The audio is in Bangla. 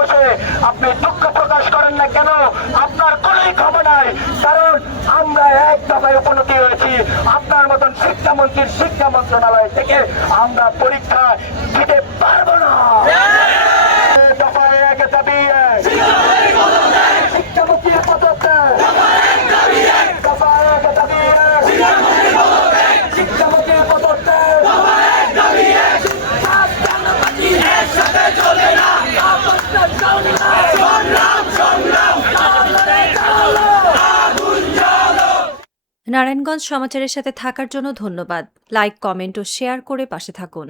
বসে আপনি দুঃখ প্রকাশ করেন না কেন? আপনার কোনোই ক্ষমা নাই, কারণ আমরা এক দফায় উপনীত হয়েছি। আপনার মতন শিক্ষামন্ত্রীর শিক্ষা মন্ত্রণালয় থেকে আমরা পরীক্ষা দিতে পারবো না। দফায় এক দাবি শিক্ষামন্ত্রীর পদত্যাগ, দফায় এক দাবি শিক্ষামন্ত্রীর পদত্যাগ। নারায়ণগঞ্জ সমাচারের সাথে থাকার জন্য ধন্যবাদ। লাইক, কমেন্ট ও শেয়ার করে পাশে থাকুন।